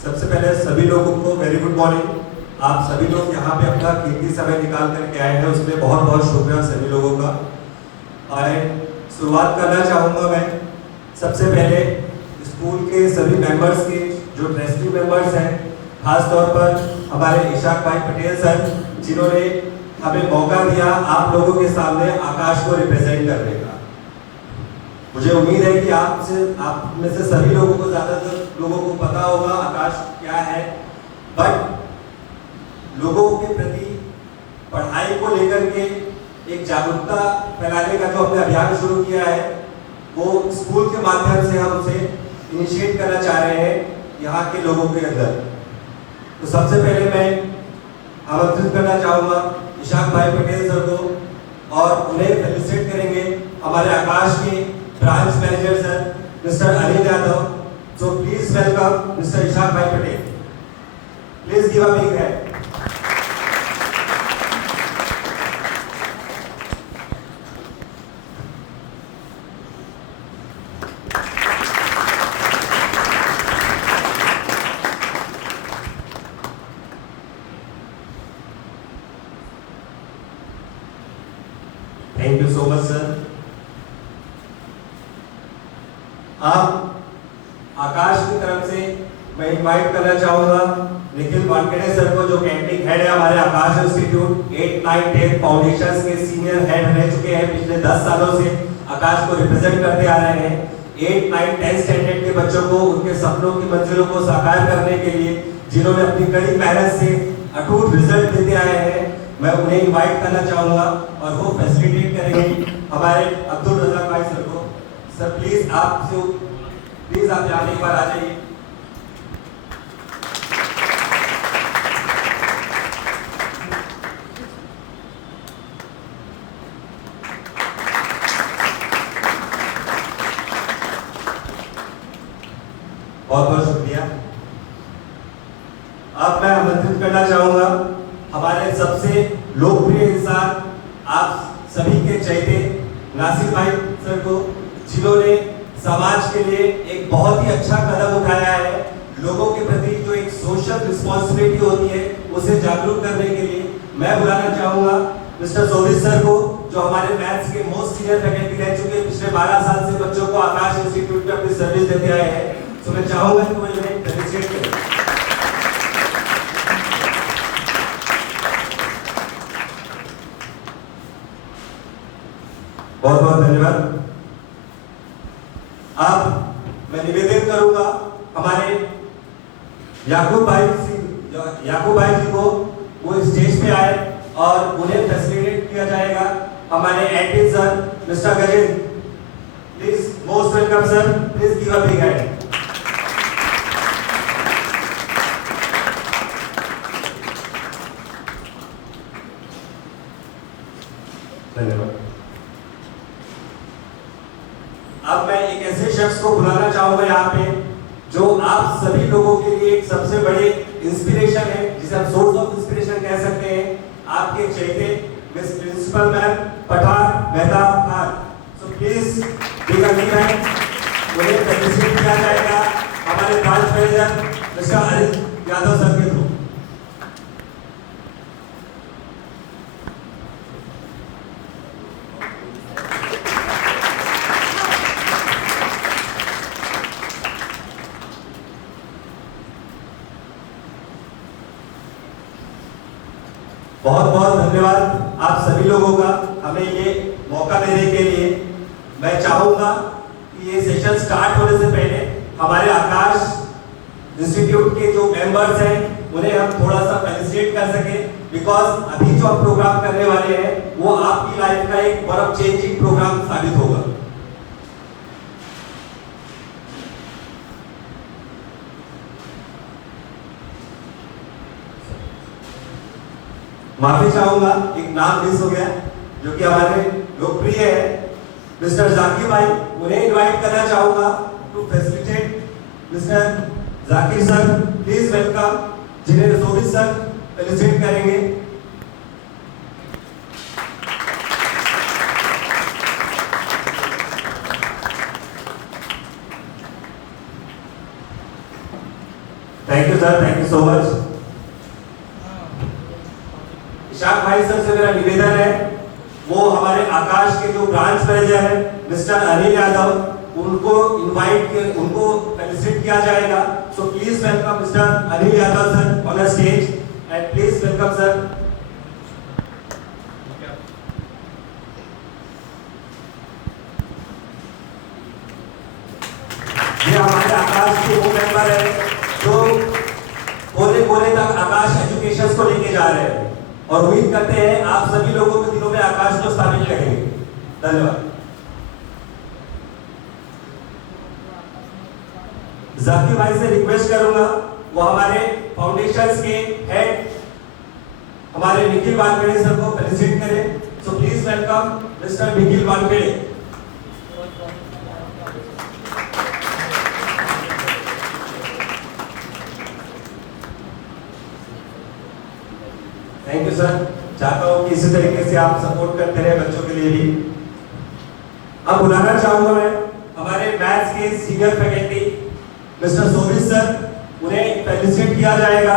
सबसे पहले सभी लोगों को वेरी गुड मॉर्निंग। आप सभी लोग यहाँ पे अपना कीमती समय निकाल करके आए हैं, उसमें बहुत बहुत शुक्रिया सभी लोगों का। और शुरुआत करना चाहूँगा मैं सबसे पहले स्कूल के सभी मेंबर्स के, जो ट्रस्टी मेंबर्स हैं, खास तौर पर हमारे इशाक भाई पटेल सर, जिन्होंने हमें मौका दिया आप लोगों के सामने आकाश को रिप्रेजेंट करने का। मुझे उम्मीद है कि आप में से सभी लोगों को, ज़्यादातर लोगों को पता होगा आकाश क्या है, बट लोगों के प्रति पढ़ाई को लेकर के एक जागरूकता फैलाने का जो हमने अभियान शुरू किया है, वो स्कूल के माध्यम से हम उसे इनिशिएट करना चाह रहे हैं यहाँ के लोगों के अंदर। तो सबसे पहले मैं आमंत्रित करना चाहूँगा इशाक भाई पटेल सर को, और उन्हें फेलिसिटेट करेंगे हमारे आकाश के branch manager sir mister Anil Yadav. So please welcome mister Ishaq Bhai Patel. Please give a big hand. Thank you so much sir. आप आकाश की तरफ से मैं इनवाइट करना चाहूंगा निखिल वानखेड़े सर को, जो कैंटीन हेड है हमारे आकाश इंस्टीट्यूट 8, 9, 10 फाउंडेशंस के सीनियर हेड रह चुके हैं। पिछले 10 सालों से आकाश को रिप्रेजेंट करते आ रहे हैं। 8, 9, 10 स्टैंडर्ड के बच्चों को उनके सपनों की मंजिलों को साकार करने के लिए, जिन्होंने अपनी कड़ी मेहनत से अटूट रिजल्ट देते आए हैं, मैं उन्हें इनवाइट करना चाहूंगा और वो फैसिलिटेट करेंगे हमारे अब्दुल रज़ाक भाई सर को। सर प्लीज आप यहाँ एक बार आ जाइए। बहुत बहुत शुक्रिया। अब मैं आमंत्रित करना चाहूंगा हमारे सबसे लोकप्रिय इंसान, आप सभी के चहेते नासिर भाई सर को, जिन्होंने समाज के लिए एक बहुत ही अच्छा कदम उठाया है। लोगों के प्रति जो एक सोशल रिस्पॉन्सिबिलिटी होती है, उसे जागरूक करने के लिए मैं बुलाना चाहूंगा मिस्टर सोवित सर को, जो हमारे मैथ्स के मोस्ट सीनियर फैकल्टी रह चुके हैं। पिछले 12 साल से बच्चों को आकाश इंस्टीट्यूट में अपनी सर्विस देते आए हैं। तो मैं चाहूंगा कि वो इन्हें फेलिसिटेट करें। बहुत बहुत धन्यवाद। अब मैं निवेदन करूंगा हमारे याकूब भाई जी को, वो स्टेज पे आए और उन्हें फैसिलिटेट किया जाएगा। हमारे admin sir mister Gajendra, please most welcome sir, please give a big hand. धन्यवाद। अब मैं एक ऐसे शख्स को बुलाना चाहूंगा यहाँ पे, जो आप सभी लोगों के लिए एक सबसे बड़े इंस्पिरेशन है, जिसे हम सोर्स ऑफ इंस्पिरेशन कह सकते हैं। आपके चहेते miss principal ma'am Pathan Mehta Khan. So please big hand, उन्हें फेलिसिटेट किया जाएगा हमारे branch manager mister Anil Yadav sir के थ्रू। बहुत बहुत धन्यवाद आप सभी लोगों का हमें ये मौका देने के लिए। मैं चाहूंगा कि ये सेशन स्टार्ट होने से पहले हमारे आकाश इंस्टीट्यूट के जो मेंबर्स हैं, उन्हें हम थोड़ा सा फेलिसिटेट कर सके, बिकॉज अभी जो हम प्रोग्राम करने वाले हैं वो आपकी लाइफ का एक वन ऑफ चेंजिंग प्रोग्राम साबित होगा। माफी चाहूंगा, एक नाम मिस हो गया, जो कि हमारे लोकप्रिय है मिस्टर जाकिर भाई। उन्हें इनवाइट करना चाहूंगा to facilitate. Mister Zakir sir please welcome, जिन्हें सोवित सर फैसिलिटेट करेंगे। Thank you sir, thank you so much. Ishaq भाई सर से मेरा निवेदन है, वो हमारे आकाश के जो ब्रांच मैनेजर है मिस्टर अनिल यादव, उनको उनको फेलिसिट किया जाएगा। सो please welcome mister Anil Yadav sir on the stage and please welcome sir. ये हमारे आकाश के वो मेंबर है जो कोने कोने तक आकाश एजुकेशन को लेके जा रहे हैं और उम्मीद करते हैं आप सभी लोगों के दिलों में आकाश को स्थापित करेंगे। धन्यवाद। जाकिर भाई से रिक्वेस्ट करूंगा, वो हमारे फाउंडेशंस के हेड हमारे निखिल वानखेड़े सर को फेलिसिट करें। सो please welcome mister Nikhil Wankhede. Thank you sir. चाहता हूँ कि इसी तरीके से आप सपोर्ट करते रहे बच्चों के लिए भी। अब बुलाना चाहूंगा मैं हमारे मैथ्स के सीनियर फैकल्टी मिस्टर सोबित सर, उन्हें फेलिसिट किया जाएगा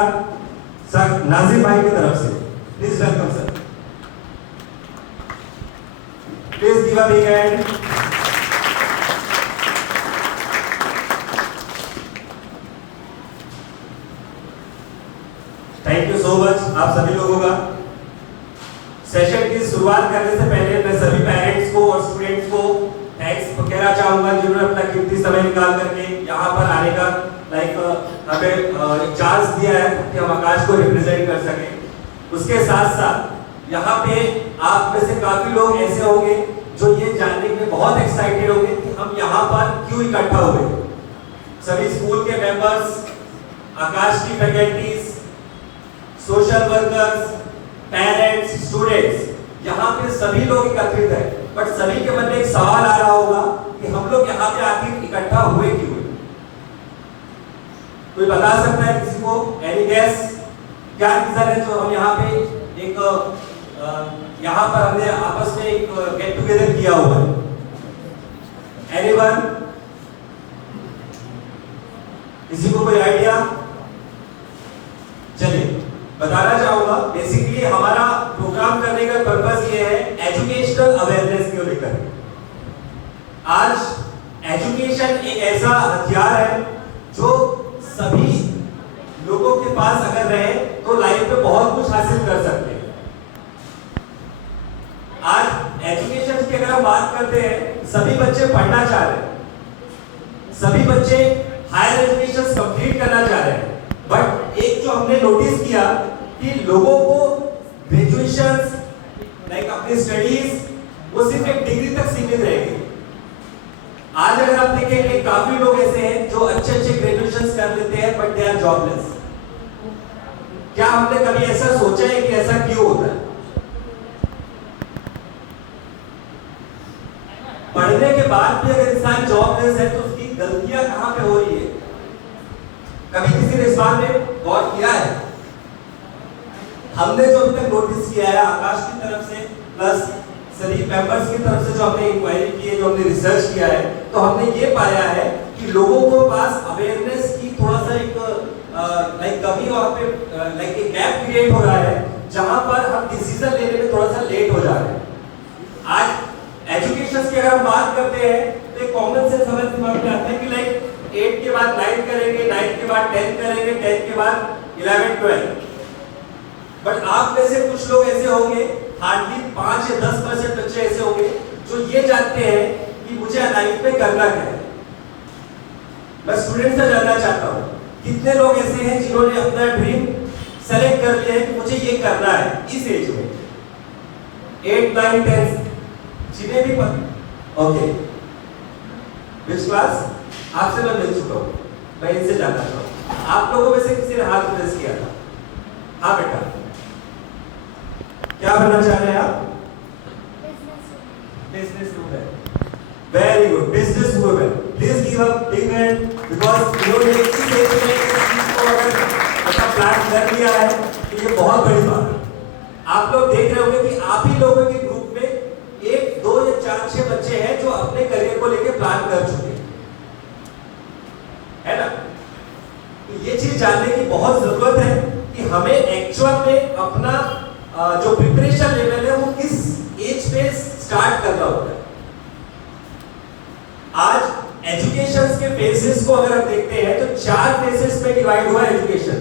सर नाजिम भाई की तरफ से। Please welcome sir. Please give a big hand. Thank you so much आप सभी लोगों का। सेशन की शुरुआत करने से पहले मैं सभी पेरेंट्स को और स्टूडेंट्स को थैंक्स कहना चाहूंगा जिन्होंने अपना कीमती समय निकाल करके यहाँ पर आने का हमें एक चांस दिया है कि हम आकाश को रिप्रेजेंट कर सके। उसके साथ साथ यहाँ पे आप में से काफी लोग ऐसे होंगे जो ये जानने के लिए बहुत एक्साइटेड होंगे कि हम यहाँ पर क्यों इकट्ठा हुए। सभी स्कूल के मेंबर्स, आकाश की faculties, social workers, parents, students, यहाँ पे सभी लोग एकत्रित हैं। बट सभी के मन में एक सवाल आ रहा होगा कि हम लोग यहाँ पे आखिर इकट्ठा हुए क्यों? कोई बता सकता है किसी को? Any guess? क्या रीजन है जो हम यहाँ पे एक यहाँ पर हमने आपस में एक गेट टुगेदर किया हुआ है? एनीवन? किसी को कोई आइडिया? चलिए बताना चाहूंगा। बेसिकली हमारा प्रोग्राम करने का पर्पस ये है एजुकेशनल अवेयरनेस को लेकर। आज एजुकेशन एक ऐसा हथियार है जो सभी लोगों के पास अगर रहे तो लाइफ में बहुत कुछ हासिल कर सकते हैं। आज एजुकेशन की अगर हम बात करते हैं, सभी बच्चे पढ़ना चाह रहे हैं, सभी बच्चे हायर एजुकेशन कंप्लीट करना चाह रहे हैं। बट एक जो हमने नोटिस किया कि लोगों को ग्रेजुएशन लाइक अपनी स्टडीज वो सिर्फ एक डिग्री तक सीमित रहेगी। आज अगर आप देखेंगे काफी लोग ऐसे हैं जो अच्छे ग्रेजुएशन कर लेते हैं बट दे आर जॉबलेस। क्या हमने कभी ऐसा सोचा है कि ऐसा क्यों होता है? पढ़ने के बाद भी अगर इंसान जॉबलेस है तो उसकी गलतियां कहां पे हो रही है? कभी किसी ने इस बात में गौर किया है? हमने जो अभी तक नोटिस किया है आकाश की तरफ से प्लस सभी मेंबर्स की तरफ से जो हमने इंक्वायरी की है, जो हमने रिसर्च किया है, तो हमने ये पाया है कि लोगों को पास अवेयरनेस की थोड़ा सा एक लाइक कमी वहां पे लाइक एक गैप क्रिएट हो रहा है जहां पर हम डिसीजन लेने में थोड़ा सा लेट हो जा रहे हैं। आज एजुकेशन की अगर हम बात करते हैं तो एक कॉमन सेंस हमारे दिमाग में आता है कि लाइक 8 के बाद 9 करेंगे, 9 के बाद 10 करेंगे, 10 के बाद 11 12। बट आप में से कुछ लोग ऐसे होंगे, हार्डली 5 या 10% बच्चे ऐसे होंगे जो ये जानते हैं कि मुझे लाइफ में करना क्या है। मैं स्टूडेंट से जानना चाहता हूँ कितने लोग ऐसे हैं जिन्होंने अपना ड्रीम सेलेक्ट कर लिया है कि मुझे ये करना है इस एज में? 8 9 10 जिन्हें भी ओके विच क्लास? आपसे मैं मिल चुका हूँ, मैं इनसे जानना चाहता हूँ। आप लोगों में से किसी ने हाथ रेज किया था? हाँ बेटा, क्या बनना चाह रहे हैं आप? Business women. Very good, business women. Please give a big hand because इन्होंने इस एज में इस चीज को अगर अपना प्लान कर लिया है तो ये बहुत बड़ी बात है। आप लोग देख रहे होंगे कि आप ही लोगों के ग्रुप में 1 2 या 4 6 बच्चे हैं जो अपने करियर को लेकर प्लान कर चुके हैं, है ना? तो ये चीज जानने की बहुत जरूरत है कि हमें एक्चुअल में अपना जो प्रिपरेशन लेवल है वो किस एज पे स्टार्ट करना होता है। आज एजुकेशन के फेजेस को अगर हम देखते हैं तो 4 फेजेस में डिवाइड हुआ है education.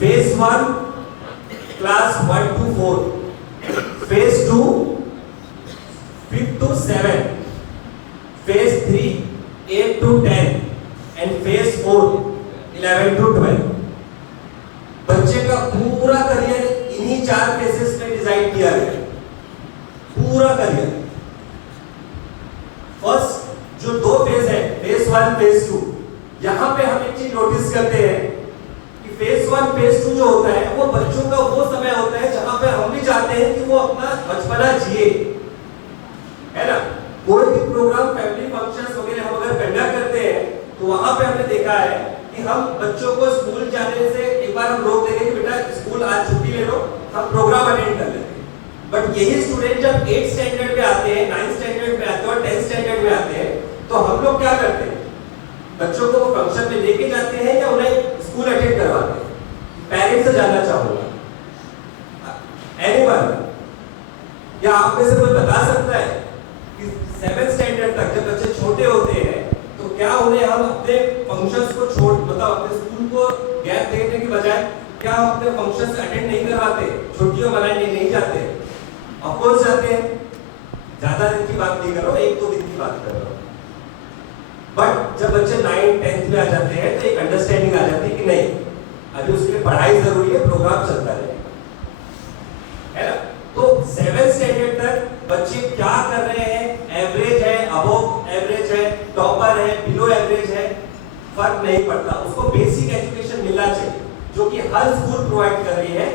Phase 1 class 1 to 4, phase 2 5 to 7, phase 3 8 to 10 and phase 4 11 to 12। बच्चे का पूरा करियर इन्हीं 4 फेजेस में डिजाइन किया गया है, पूरा करियर। फर्स्ट जो 2 फेज है, फेज 1 फेज 2, यहां पे हम एक चीज नोटिस करते हैं कि फेज 1 फेज 2 जो होता है वो बच्चों का वो समय होता है जहां पे हम भी चाहते हैं कि वो अपना बचपना जिए, है ना। कोई भी प्रोग्राम, फैमिली फंक्शंस वगैरह हम अगर कंडक्ट करते हैं तो वहां पे हमने देखा है कि हम बच्चों को स्कूल जाने से एक बार हम रोक देंगे कि बेटा स्कूल आज छुट्टी ले लो, हम प्रोग्राम अटेंड कर लेंगे। बट यही स्टूडेंट जब 8th स्टैंडर्ड में आते हैं, 9th स्टैंडर्ड में आते हैं और 10th स्टैंडर्ड में आते हैं तो हम लोग क्या करते हैं, बच्चों को फंक्शन में लेके जाते हैं या उन्हें स्कूल अटेंड करवाते हैं? पेरेंट्स से जानना चाहूंगा, एनीवन, या आप में से कोई बता सकता है कि 7th स्टैंडर्ड तक जब बच्चे छोटे होते हैं तो क्या उन्हें हम अपने फंक्शंस को छोड़, मतलब अपने स्कूल को गैप देने की बजाय क्या हम अपने फंक्शंस अटेंड नहीं करवाते, छुट्टियों मनाने नहीं जाते? ऑफ कोर्स जाते हैं। ज्यादा दिन की बात नहीं कर रहा हूं, 1-2 दिन की बात कर रहा हूं। बट जब बच्चे 9th 10th में आ जाते हैं तो एक अंडरस्टैंडिंग आ जाती है कि नहीं, अभी उसके लिए पढ़ाई जरूरी है, प्रोग्राम चलता है ना। तो 7th स्टैंडर्ड तक बच्चे क्या कर रहे हैं, एवरेज है, अबव एवरेज है, टॉपर है, बिलो एवरेज है, फर्क नहीं पड़ता। उसको बेसिक एजुकेशन मिलना चाहिए जो कि हर स्कूल प्रोवाइड कर रही है।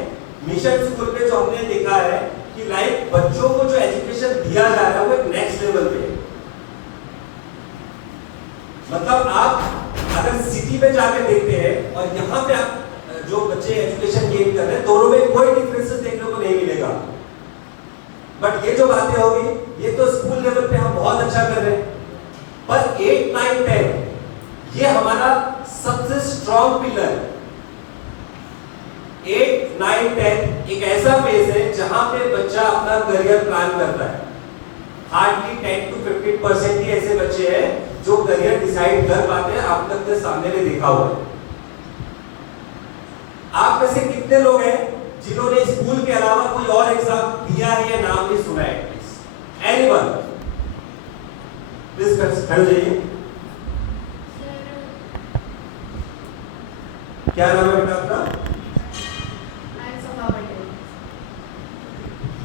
मिशन स्कूल पे जो हमने देखा है कि लाइक बच्चों को जो एजुकेशन दिया जा रहा है वो एक नेक्स्ट लेवल पे है। मतलब आप अगर सिटी में जाके देखते हैं और यहाँ पे आप जो बच्चे एजुकेशन गेन कर रहे हैं, दोनों में कोई डिफरेंसेस देखने को नहीं मिलेगा। बट ये जो बातें होगी ये तो स्कूल लेवल पे हम बहुत अच्छा कर रहे हैं, पर 8, 9, 10 ये हमारा सबसे स्ट्रॉन्ग पिलर है। 8, 9, 10 एक ऐसा फेज है जहां पे बच्चा अपना करियर प्लान करता है। हार्डली 10 to 15% ही ऐसे बच्चे हैं जो करियर डिसाइड कर पाते हैं। आप तक के सामने में देखा हुआ है। आप में से कितने लोग हैं जिन्होंने स्कूल के अलावा कोई और एग्जाम दिया है या नाम भी सुना है? एनीवन? प्लीज खड़े जाइए। क्या नाम है बेटा आपका?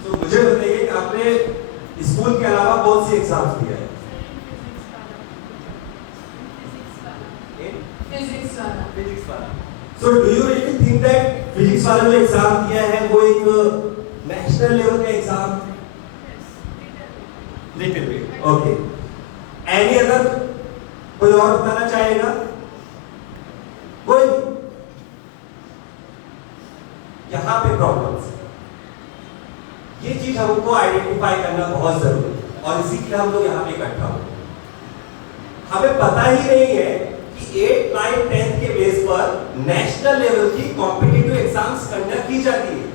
तो मुझे बताइए कि आपने स्कूल के अलावा कौन सी एग्जाम्स दिया है? फिजिक्स वाला। So do you really think that physics वाला जो एग्जाम दिया है वो एक नेशनल लेवल का exam? Little bit, okay. Any other? कोई और बताना चाहेगा? कोई? यहाँ पे प्रॉब्लम्स, ये चीज हमको आइडेंटिफाई करना बहुत जरूरी है और इसी के लिए हम लोग यहाँ पे इकट्ठा हो। हमें पता ही नहीं है कि 8, 9, 10 के बेस पर नेशनल लेवल की कॉम्पिटिटिव एग्जाम्स कंडक्ट की जाती है।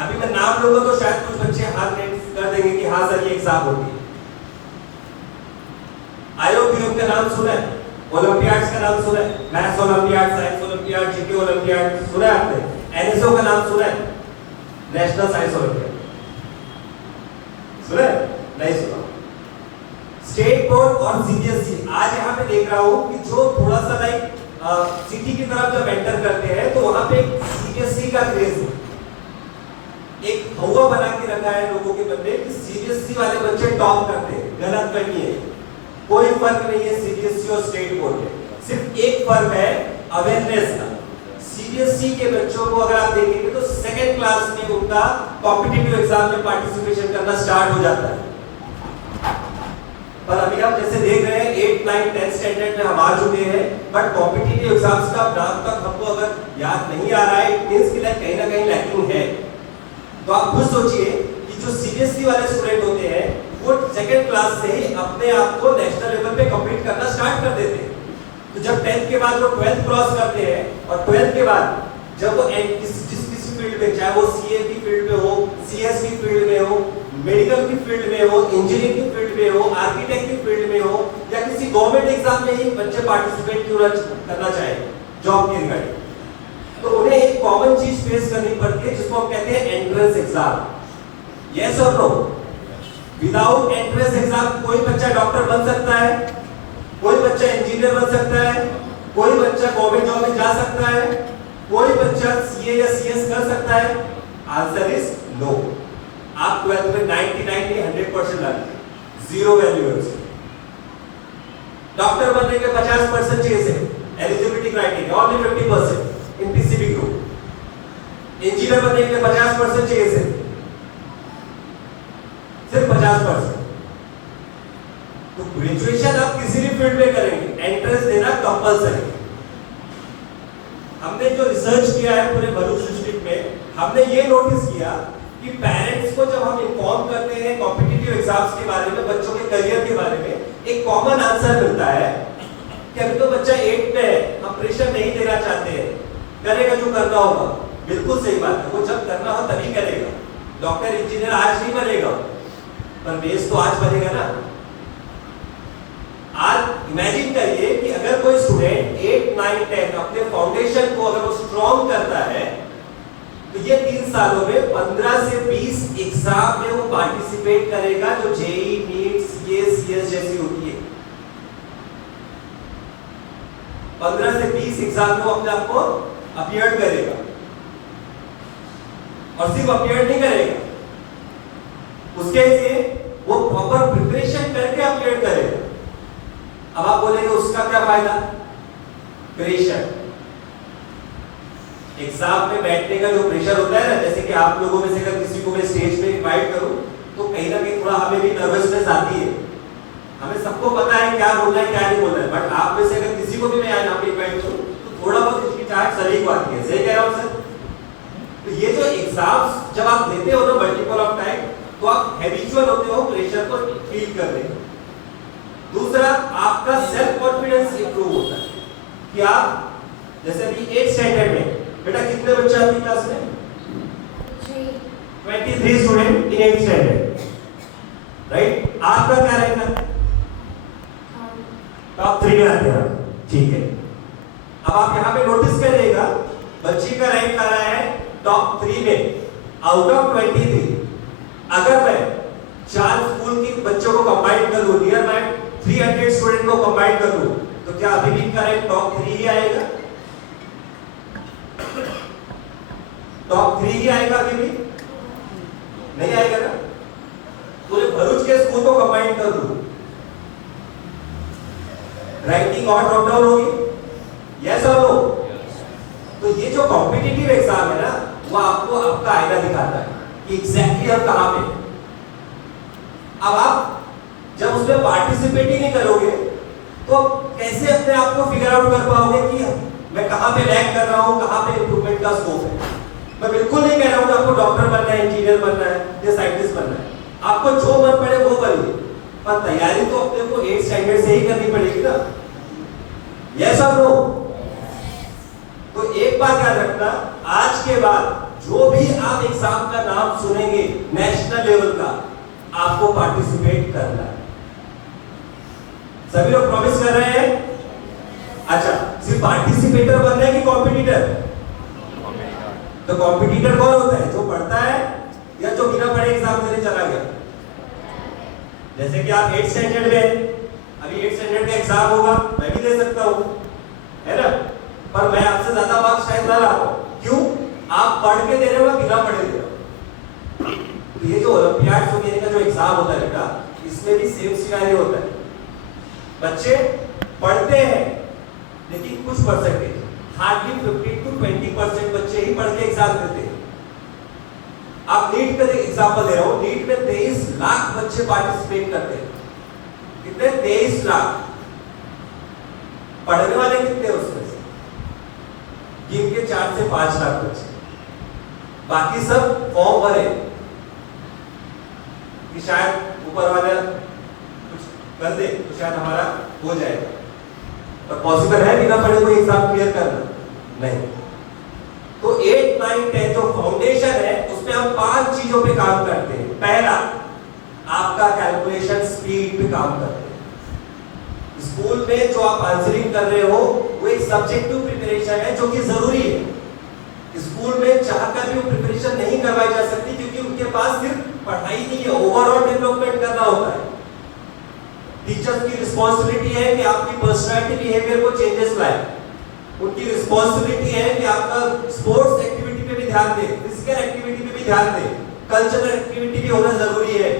अभी मैं नाम लूंगा तो शायद कुछ बच्चे हाथ रेज कर देंगे कि हाँ सर ये एग्जाम होती है। आईओपीएम का नाम सुना है, ओलंपियाड्स का नाम सुना है, maths olympiad, science olympiad, GK olympiad सुना है आपने? एनएसओ का नाम सुना है, नेशनल साइंस ओलंपियाड सुना है? नहीं सुना। स्टेट बोर्ड और सीबीएसई, आज यहाँ पे देख रहा हूँ कि जो थोड़ा सा लाइक सिटी की तरफ जब एंटर करते हैं तो वहां पे सीबीएसई का क्रेज है। एक हवा बना के रखा है लोगों के मन में कि सीबीएसई वाले बच्चे टॉप करते हैं। गलत फहमी है, कोई फर्क नहीं है सीबीएसई और स्टेट बोर्ड में। सिर्फ एक फर्क है अवेयरनेस का। सीबीएसई के बच्चों को अगर आप देखेंगे तो 2nd क्लास में उनका कॉम्पिटिटिव एग्जाम में पार्टिसिपेशन करना स्टार्ट हो जाता है। पर अभी आप जैसे देख रहे हैं 8, 9, 10 स्टैंडर्ड में हम आ चुके हैं, बट कॉम्पिटिटिव एग्जाम्स का नाम तक हमको अगर याद नहीं आ रहा है, इट मींस कि कहीं ना कहीं लैकिंग है। तो आप खुद सोचिए कि जो सीबीएसई वाले स्टूडेंट होते हैं वो 2nd क्लास से ही अपने आप को नेशनल लेवल पे कम्पीट करना स्टार्ट कर देते हैं। तो जब 10th के बाद वो 12th क्रॉस करते हैं और 12th के बाद जब वो किसी फील्ड में, चाहे वो सीए की फील्ड में हो, सीएस की फील्ड में हो, मेडिकल की फील्ड में हो, इंजीनियरिंग की फील्ड में हो, आर्किटेक्ट की फील्ड में हो, या किसी गवर्नमेंट एग्जाम में ही बच्चे पार्टिसिपेट क्यों करना चाहे जॉब के रिगार्डिंग, तो उन्हें एक कॉमन चीज फेस करनी पड़ती है जिसको हम कहते हैं एंट्रेंस एग्जाम। यस और नो? विदाउट एंट्रेंस एग्जाम कोई बच्चा डॉक्टर बन सकता है, कोई बच्चा इंजीनियर बन सकता है, कोई बच्चा गवर्नमेंट जॉब में जा सकता है, कोई बच्चा सीए या सीएस कर सकता है? Answer is no. आप 12th में 99 नहीं 100% लाते, जीरो वैल्यू है उसकी। डॉक्टर बनने के 50% चाहिए से एलिजिबिलिटी क्राइटेरिया, ओनली 50% इन पीसीबी ग्रुप। इंजीनियर बनने के लिए 50% चाहिए से, सिर्फ 50%। तो ग्रेजुएशन आप किसी भी फील्ड में करेंगे, एंट्रेंस देना कंपलसरी। हमने जो रिसर्च किया है पूरे भरूच डिस्ट्रिक्ट में, हमने ये नोटिस किया कि पेरेंट्स को जब हम इन्फॉर्म करते हैं कॉम्पिटिटिव एग्जाम्स के बारे में, बच्चों के करियर के बारे में, एक कॉमन आंसर मिलता है कि अभी तो बच्चा 8 में है, हम प्रेशर नहीं देना चाहते हैं, करेगा जो करना होगा। बिल्कुल सही बात है, वो जब करना हो तभी करेगा। डॉक्टर इंजीनियर आज नहीं बनेगा, पर बेस तो आज बनेगा ना। आज इमेजिन करिए कि अगर कोई स्टूडेंट 8, 9, 10 अपने फाउंडेशन को अगर वो स्ट्रॉन्ग करता है, तो ये 3 सालों में 15 से 20 एग्जाम में वो पार्टिसिपेट करेगा जो जेई, नीट, सीए, सीएस जैसी होती है। 15 से 20 एग्जाम में वो अपने आप को अपीयर करेगा, और सिर्फ अपीयर नहीं करेगा, उसके लिए वो प्रॉपर प्रिपरेशन करके अपीयर करेगा। अब आप बोलेंगे उसका क्या फायदा? प्रेशर, एग्जाम में बैठने का जो प्रेशर होता है ना, जैसे कि आप लोगों में से अगर किसी को मैं स्टेज पे इनवाइट करूं तो कहीं ना कहीं थोड़ा हमें भी नर्वसनेस आती है। हमें सबको पता है क्या बोलना है क्या नहीं बोलना है, बट आप में से अगर किसी को भी मैं यहाँ पे इनवाइट करूं तो थोड़ा बहुत हिचकिचाहट सभी को आती है। सही कह रहा हूं सर? तो ये जो एग्जाम्स जब आप देते हो ना मल्टीपल ऑफ टाइम, तो आप हैबिचुअल होते हो प्रेशर को फील करने का। दूसरा, आपका सेल्फ कॉन्फिडेंस इंप्रूव होता है कि आप जैसे अभी 8th स्टैंडर्ड में, बेटा कितने बच्चे आपकी क्लास में? 23 student in 8th standard, right? आपका क्या रहेगा? टॉप 3 में आते हैं, ठीक है। अब आप यहाँ पे नोटिस करिएगा, बच्ची का रैंक आ रहा है टॉप 3 में आउट ऑफ 23। अगर मैं 4 स्कूल के बच्चों को कंबाइन कर लूं, नियर बाय 300 स्टूडेंट को कंबाइन कर लूं, तो क्या अभी भी इनका रैंक टॉप 3 ही आएगा? टॉप 3 ही आएगा? अभी भी नहीं आएगा ना। पूरे भरूच के स्कूल को कंबाइन कर दूं, रैंकिंग और ड्रॉप डाउन होगी? यस और नो? तो ये जो कॉम्पिटिटिव एग्जाम है ना, वो आपको आपका आईना दिखाता है कि एग्जैक्टली हम कहां पे। अब आप जब उसमें पार्टिसिपेट ही नहीं करोगे तो कैसे अपने आप को फिगर आउट कर पाओगे कि मैं कहां पे लैग कर रहा हूं, कहां पे इंप्रूवमेंट का स्कोप है। मैं बिल्कुल नहीं कह रहा हूं कि आपको डॉक्टर बनना है, इंजीनियर बनना है या साइंटिस्ट बनना है। आपको जो मन पड़े वो करिए, पर तैयारी तो अपने को 8th स्टैंडर्ड से ही करनी पड़ेगी ना। यस और नो? तो एक बात याद रखना, आज के बाद जो भी आप एग्जाम का नाम सुनेंगे नेशनल लेवल का, आपको पार्टिसिपेट करना है। सभी लोग प्रॉमिस कर रहे हैं? अच्छा, सिर्फ पार्टिसिपेटर बनना है कि कॉम्पिटिटर? तो कॉम्पिटिटर कौन होता है? जो पढ़ता है या जो बिना पढ़े एग्जाम देने चला गया? जैसे कि आप 8th स्टैंडर्ड में, अभी 8th स्टैंडर्ड का एग्जाम होगा, मैं भी दे सकता हूं, है ना? पर मैं आपसे ज्यादा मार्क्स शायद ना ला पाऊं। क्यों? आप पढ़ के दे रहे हो, बिना पढ़े दे रहे हो। तो ये जो ओलंपियाड वगैरह का जो एग्जाम होता है बेटा, इसमें भी सेम सिनेरियो होता है। बच्चे पढ़ते हैं लेकिन कुछ परसेंटेज, हार्डली 15 to 20% बच्चे ही पढ़ के एग्जाम देते हैं। आप नीट का एग्जांपल दे रहा हूं, नीट में 23 लाख बच्चे पार्टिसिपेट करते हैं। कितने? 23 लाख। पढ़ने वाले कितने उसमें से? गिन के 4 से 5 लाख बच्चे। बाकी सब फॉर्म भरे कि शायद ऊपर वाला कुछ कर दे तो शायद हमारा हो जाएगा। और पॉसिबल है बिना पढ़े कोई एग्जाम क्लियर करना? नहीं। तो 8, 9, 10 जो फाउंडेशन है उसमें हम 5 चीजों पे काम करते हैं। पहला, आपका कैलकुलेशन स्पीड पे काम करते हैं। स्कूल में जो आप आंसरिंग कर रहे हो वो एक सब्जेक्टिव प्रिपरेशन है जो कि जरूरी है। स्कूल में चाहकर भी वो प्रिपरेशन नहीं करवाई जा सकती क्योंकि उनके पास सिर्फ पढ़ाई नहीं है, ओवरऑल डेवलपमेंट करना होता है। टीचर्स की रिस्पॉन्सिबिलिटी है कि आपकी पर्सनैलिटी बिहेवियर को चेंजेस लाए। उनकी रिस्पॉन्सिबिलिटी है कि आपका स्पोर्ट्स एक्टिविटी पे भी ध्यान दें, फिजिकल एक्टिविटी पे भी ध्यान दें, कल्चरल एक्टिविटी भी होना जरूरी है।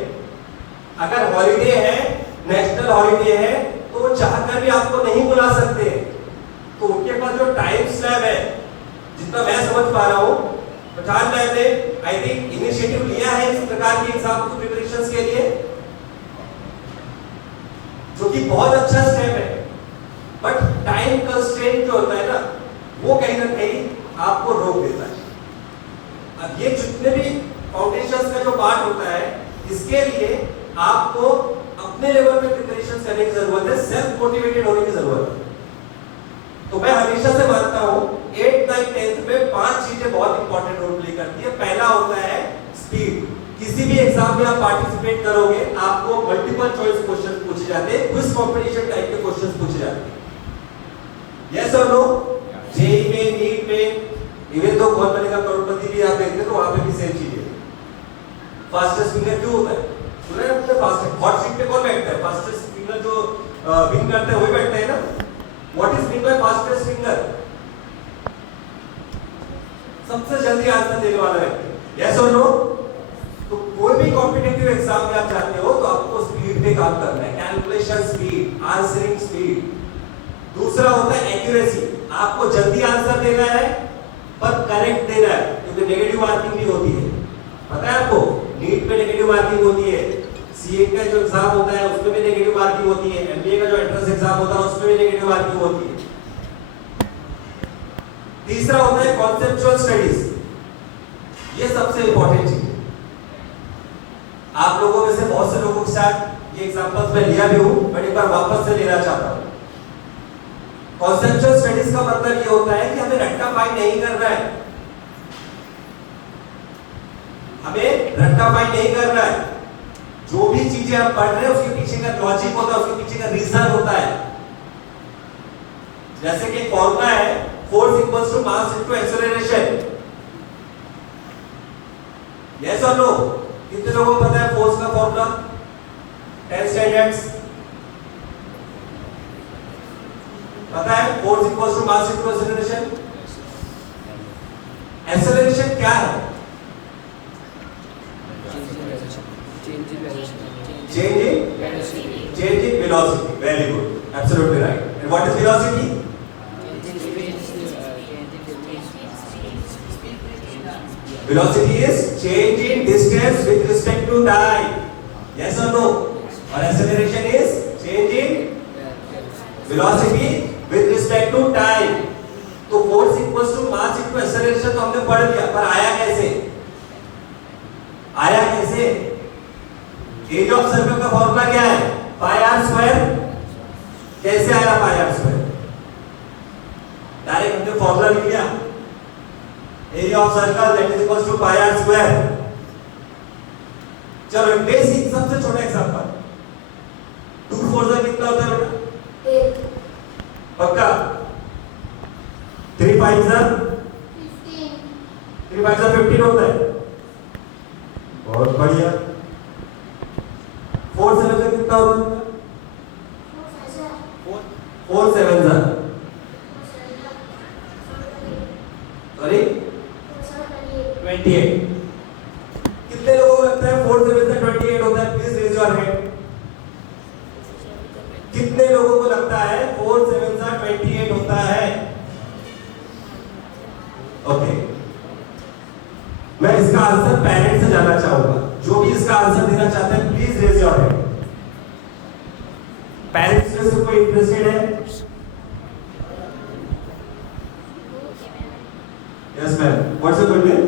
अगर हॉलीडे है, नेशनल हॉलीडे है, तो वो चाहकर भी आपको नहीं बुला सकते। तो उनके पास जो टाइम स्लैब है, जितना मैं समझ पा रहा हूँ, पठान मैम ने आई थिंक इनिशिएटिव लिया है इस प्रकार की एग्जाम को प्रिपरेशंस के लिए, जो कि बहुत अच्छा स्टेप है। बट टाइम कंस्ट्रेंट जो होता है ना, वो कहीं ना कहीं आपको रोक देता है। अब ये जितने भी फाउंडेशंस का जो पार्ट होता है, इसके लिए आपको अपने लेवल पे प्रिपरेशन करने की जरूरत है, सेल्फ मोटिवेटेड होने की जरूरत है। तो मैं हमेशा से मानता हूं 8, 9, 10 में 5 चीजें बहुत इंपॉर्टेंट रोल प्ले करती है। पहला होता है स्पीड। किसी भी एग्जाम में आप पार्टिसिपेट करोगे, आपको मल्टीपल चॉइस क्वेश्चन पूछे जाते हैं, क्विज कंपटीशन टाइप के क्वेश्चन पूछे जाते हैं। यस और नो? जेईई में, नीट में, इवन तो कौन बनेगा करोड़पति भी आप देखते हैं तो वहां पे भी सेम चीज है। फास्टेस्ट फिंगर क्यों होता है? सुना है आपने? फास्टेस्ट हॉट सीट पे कौन बैठता है? फास्टेस्ट फिंगर जो विन करता है वही बैठता है ना। What is mean by fastest finger? सबसे जल्दी आंसर देने वाला व्यक्ति। यस और नो? तो कोई भी कॉम्पिटिटिव एग्जाम में आप जाते हो तो आपको स्पीड पे काम करना है, कैलकुलेशन स्पीड, आंसरिंग स्पीड। दूसरा होता है एक्यूरेसी। आपको जल्दी आंसर देना है पर करेक्ट देना है, क्योंकि नेगेटिव मार्किंग भी होती है। पता है आपको? नीट में नेगेटिव मार्किंग होती है, सीए का जो एग्जाम होता है उसमें भी नेगेटिव मार्किंग होती है, एमबीए का जो एंट्रेंस एग्जाम होता है उसमें भी नेगेटिव मार्किंग होती है। तीसरा होता है कॉन्सेप्चुअल स्टडीज। ये सबसे इंपॉर्टेंट चीज है। आप लोगों में से बहुत से लोगों के साथ ये एग्जांपल्स मैं लिया भी हूं, बट एक बार वापस से लेना चाहता हूं। कॉन्सेप्चुअल स्टडीज का मतलब ये होता है कि हमें रट्टापाई नहीं करना है, हमें रट्टापाई नहीं करना है। जो भी चीजें हम पढ़ रहे हैं उसके पीछे का लॉजिक होता है, उसके पीछे का रीजन होता है। जैसे कि फॉर्मूला है force equals to mass into acceleration. Yes और नो? कितने लोगों को पता है फोर्स का फॉर्मूला? 10 स्टैंडर्ड्स पता है? Force equals to mass into acceleration. Acceleration क्या है? Change in velocity. Very good. Absolutely right. And what is velocity? Velocity is change in distance with respect to time. Yes or no? और acceleration is change in velocity with respect to time. तो force equals to mass into acceleration तो हमने पढ़ लिया, पर आया कैसे? आया कैसे? एरिया ऑफ सर्कल का फॉर्मूला क्या है? Pi R square. कैसे आया पाई आर स्क्वायर? डायरेक्ट हमने फॉर्मूला लिख लिया, area of circle that is equals to pi R square. चलो बेसिक सबसे छोटा एग्जांपल, 2 4 जा कितना होता है बेटा? 8 पक्का? 3 5 जा 15, 3 5 जा 15 होता है। बहुत बढ़िया। 4 7 जा कितना होता है? 4 7 जा सॉरी 28। कितने लोगों को लगता है 4 7 जा 28 होता है? Please raise your hand. कितने लोगों को लगता है 4 7 जा 28 होता है? ओके, मैं इसका आंसर पेरेंट्स से जानना चाहूंगा। जो भी इसका आंसर देना चाहते हैं please raise your hand. Parents में से कोई इंटरेस्टेड है? Yes ma'am, what's your good name?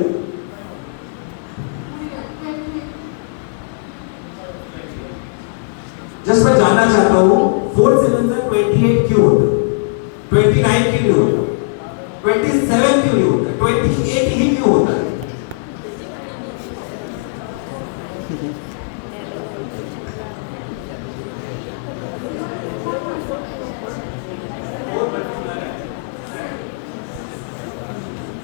Just मैं जानना चाहता हूं 4 7 जा 28 क्यों होता है? 29 क्यों नहीं होता, 27 क्यों नहीं होता, 28 ही क्यों होता है?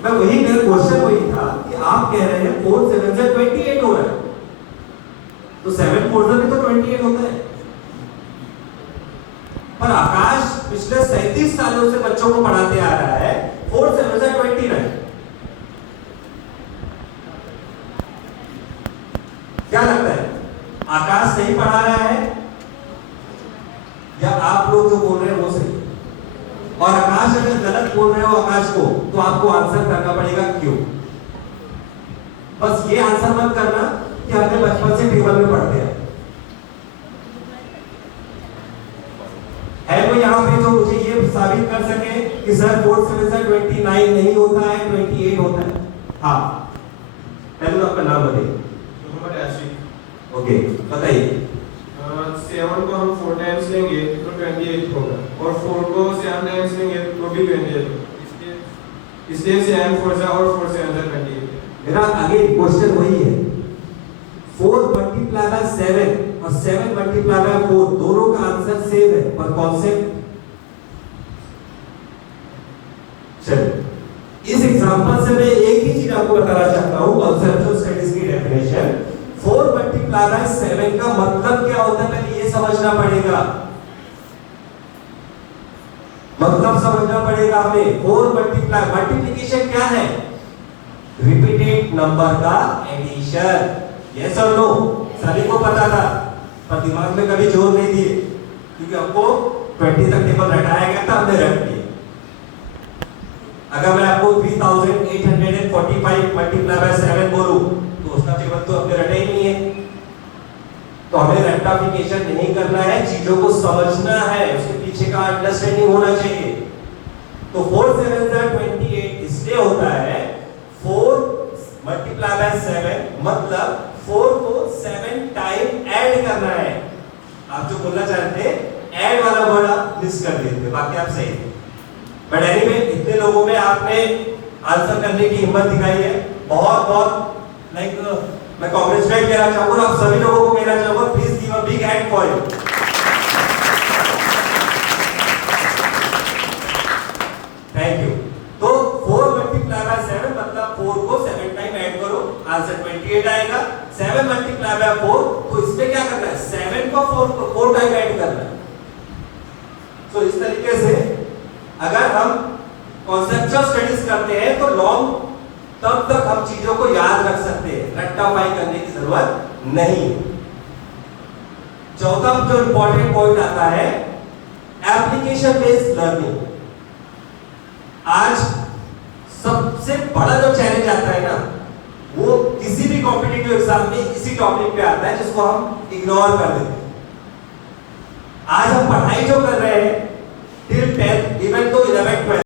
मैं वही, मेरा क्वेश्चन वही था कि आप कह रहे हैं 4 7 से 28 हो रहा है, तो 7 4 से भी तो 28 होता है। पर आकाश पिछले 37 सालों से बच्चों को पढ़ाते आ रहा है 4 7 से 29। क्या लगता है, आकाश सही पढ़ा रहा है या आप लोग जो बोल रहे हैं वो सही? और आकाश अगर गलत बोल रहे हो आकाश को, तो आपको आंसर करना पड़ेगा क्यों। बस ये आंसर मत करना कि हमने बचपन से टेबल में पढ़ते हैं। है कोई यहाँ पे जो मुझे ये साबित कर सके कि सर 4 7 से 29 नहीं होता है, 28 होता है? हाँ, पहले तो आपका नाम बताइए। ओके, बताइए। 7 को हम 4 टाइम्स लेंगे तो 28 होगा, और 4 को 7 टाइम्स लेंगे तो भी 28 होगा। इसलिए 7 4 जा और 4 7 जा 28। मेरा आगे क्वेश्चन वही है, 4 मल्टीप्लाई बाय 7 और 7 मल्टीप्लाई बाय 4 दोनों का आंसर सेम है, पर कॉन्सेप्ट। चलिए, इस एग्जांपल से मैं एक ही चीज आपको बताना चाहता हूं, कॉन्सेप्चुअल स्टडीज की डेफिनेशन। 4 मल्टीप्लाई बाय 7 का मतलब क्या होता है, पहले ये समझना पड़ेगा, मतलब समझना पड़ेगा हमें। 4 मल्टीप्लाई, मल्टीप्लिकेशन क्या है? रिपीटेड नंबर का एडिशन। यस और नो? सभी को पता था, पर दिमाग में कभी जोर नहीं दिए, क्योंकि आपको 20 तक टेबल रटाया गया था, हमने रट दिए। अगर मैं आपको 3845 मल्टीप्लाई बाय 7 बोलूं, तो उसका टेबल तो आपने रटा ही नहीं है। तो हमें रेक्टिफिकेशन नहीं करना है, चीजों को समझना है, उसके पीछे का अंडरस्टैंडिंग होना चाहिए। तो 4 7 जा 28 इसलिए होता है 4 मल्टीप्लाई बाय 7, मतलब 4 को 7 टाइम ऐड करना है। आप जो बोलना चाहते हैं, ऐड वाला वर्ड आप मिस कर देते, बाकी आप सही थे। बट एनीवे, इतने लोगों में आपने आंसर करने की हिम्मत दिखाई है, बहुत बहुत मैं कांग्रेचुलेट कहना चाहूंगा, आप सभी लोगों को कहना चाहूंगा, please give a big hand for you. Thank you. तो 4 मल्टीप्लाई बाय 7 मतलब 4 को 7 टाइम ऐड करो, आंसर 28 आएगा। 7 मल्टीप्लाई बाय 4, तो इसमें क्या करना है, 7 को 4 टाइम ऐड करना है। तो इस तरीके से अगर हम कॉन्सेप्चुअल स्टडीज करते हैं तो लॉन्ग तब तक हम चीजों को याद रख सकते हैं, रट्टाफाई करने की जरूरत नहीं। चौथा जो इंपॉर्टेंट पॉइंट आता है, एप्लीकेशन बेस्ड लर्निंग। आज सबसे बड़ा जो चैलेंज आता है ना, वो किसी भी कॉम्पिटिटिव एग्जाम में इसी टॉपिक पे आता है, जिसको हम इग्नोर कर देते हैं। आज हम पढ़ाई जो कर रहे हैं टिल 10th, इवन तो 11th 12th